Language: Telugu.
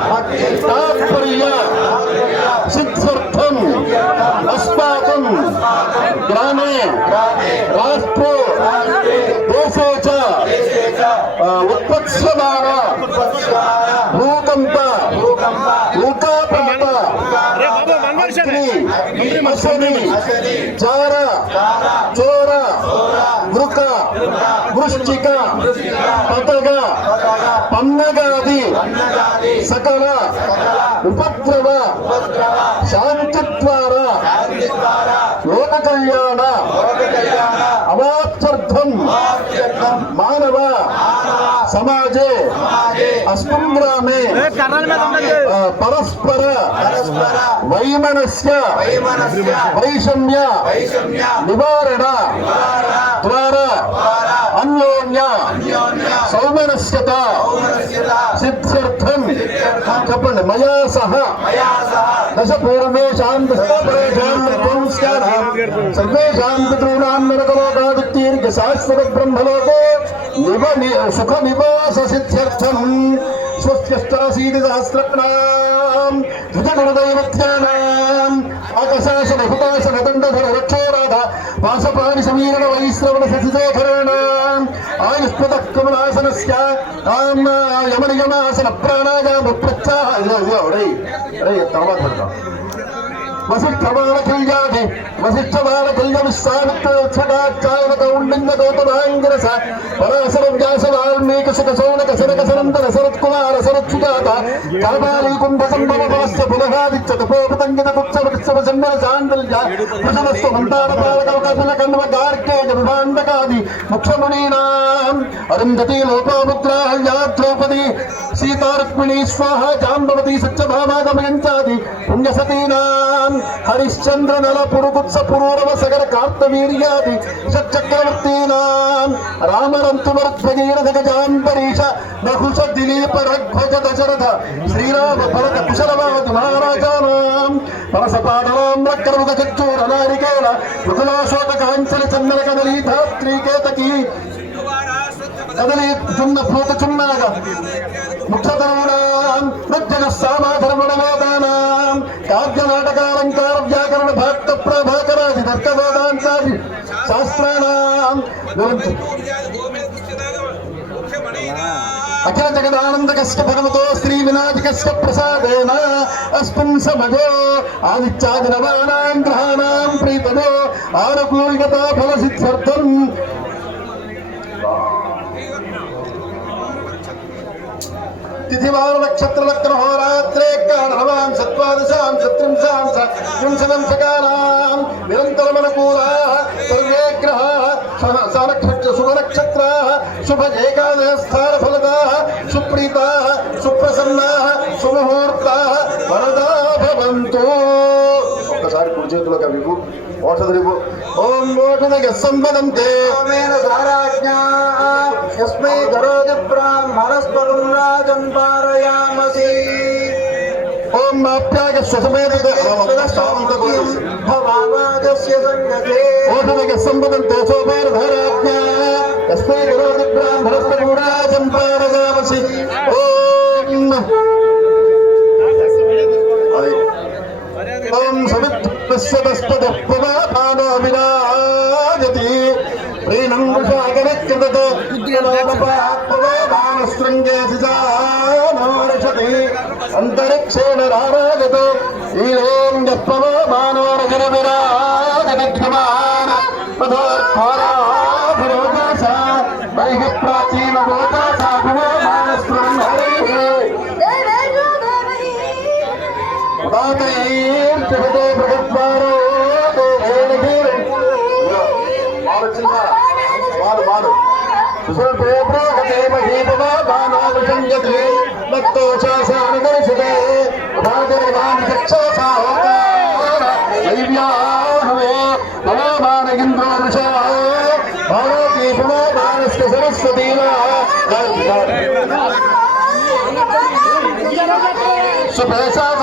तात्पर्य सिद्ध्यर्थम अस्माकं ग्रामे राष्ट्रे देशे च उत्पत्स्यमान भूकंप उल्कापात अग्नि जार चोर वृक वृश्चिक पतग पन्नगादि सकल उपद्रव शांतिद्वारा लोक कल्याण अवाप्त्यर्थम मानव समाजे अस्मिन् ग्रामे परस्पर वैमनस्य वैषम्य निवारण द्वारा अन्योन्य सौमनस्यता सिद्ध्यर्थम చెప్పండి మయా సహ దశ పూర్వేషాం దశపరేషాం నమస్కారం సర్వేషాం పితॄణాం నరకలోకాదిత్యైర్గ శాశ్వత బ్రహ్మలోకే సుఖ నివాస సిద్ధ్యర్థం స్వస్యష్టాసీతి సహస్రాణాం ధృతగుణదైవత్యానాం ఆకాశాసన హుతాసన దండధర రక్షోరాధ వాసపాని సమీరణ వైశ్రవణ శశిశేఖరాణాం ఆయుష్పద కమలాసనస్య యమనియమాసన ప్రాణాయామ ప్రత్యాహార తర్వాత పెడతాం వసిష్ఠమానకల్యాది వసిష్ఠమానకల్య విశ్వామిత్రక్షడాచారణ కౌండింగ గౌతమాంగిరస పరాశర వ్యాస వాల్మీకి సుఖ సౌనక శరక సరంతర శరత్కుమార శరత్సుజాత కాపాలీ కుంభ సంభవ పవస్య పునఃాదిత్య తపోపతంగిత కుత్సవ సంబర సాండల్య ప్రసవస్వ మంతార పాలకవకసన కన్వ గార్కేయ విభాండకాది ముఖ్యమునీనాం అరుంధతి లోపాముద్రాహ్యా ద్రౌపది సీతారుక్మిణీ స్వాహ జాంబవతి సత్యభామాగమయంచాది పుణ్యసతీనాం హరిశ్చంద్ర నల పురుగుత్స పురూరవ సగర కార్తవీర్యాది షట్చక్రవర్తీనాం రామరంతుమర్ధ్వజీరథ గజాంబరీష నహుష దిలీప రఘ్వజ దశరథ శ్రీరామ భరత కుశలవాది మహారాజానాం పరసపాటలాం రక్రముఖ చచ్చూర నారికేల మృదులాశోక కాంచన చందన కదలీ ధాత్రీకేతకి కదలీ చున్న భూత చున్నాగ ముఖ్యధర్మణాం నృత్యన సామాధర్మణ వేదానాం కావ్యనాటకాలంకార వ్యాకరణ భక్త ప్రభాకరాది దర్క వేదాంతాది శాస్త్రాణాం అఖిల జగదానంద కష్ట భగవతో శ్రీ వినాయకస్య ప్రసాదేన అస్మిన్ సమజో ఆదిత్యాది నవానాం గ్రహాణాం ప్రీతదో ఆనుకూల్యత ఫల సిద్ధ్యర్థం తిథివార నక్షత్ర లగ్న హోరాత్రే కారణవాం సత్వాదశాం సత్రింశాం త్రింశతం సకాలాం నిరంతరమనుకూలా సర్వే గ్రహాః శుభనక్షత్రాः శుభ ఏకాదశస్థాన ఫలదాः సుప్రీతాः సుప్రసన్నాः సుముహూర్తాः వరదా భవంతు. ఒక్కసారి కుడి చేతులకు అవిపు ఓషధరిపు. ఓం ఓషధగ సంపదంతే యస్మై కరోతి బ్రాహ్మణస్పదం రాజం పారయామసి. ఓం నాప్యాగ స్వసమేత భవామాజస్య సంగతే ఓషధగ సంపదంతే సోమేన ధారాజ్ఞా యస్మై కరోతి బ్రాహ్మణస్పదం రాజం పారయామసి. ఓం సవిత్రస్పద ప్రవాపానో విరాజతి ప్రీణంగుషాగరకృత ఉద్యనోపవానశృంగే సిజానోరషతి అంతరిక్షేణ రారాజత ఈరేంద్యపవమానోరగిరి విరాజతి క్షమాన పదార్థారాభిరోగాస వైః ప్రాచీన భూతాసాభిమానస్పృహం హరిః జగదే బృహద్వారో మారు మారు సుప్రభృగతే మహీపవానానుషంజతే భక్తోశాసానుదర్శతే భాగర్వాన్ చక్షసాహోకార దైవ్యాహవే నమోమానగింద్రోరుషా భారతీ పునోమానస్య సరస్వతీనా సుప్రసాద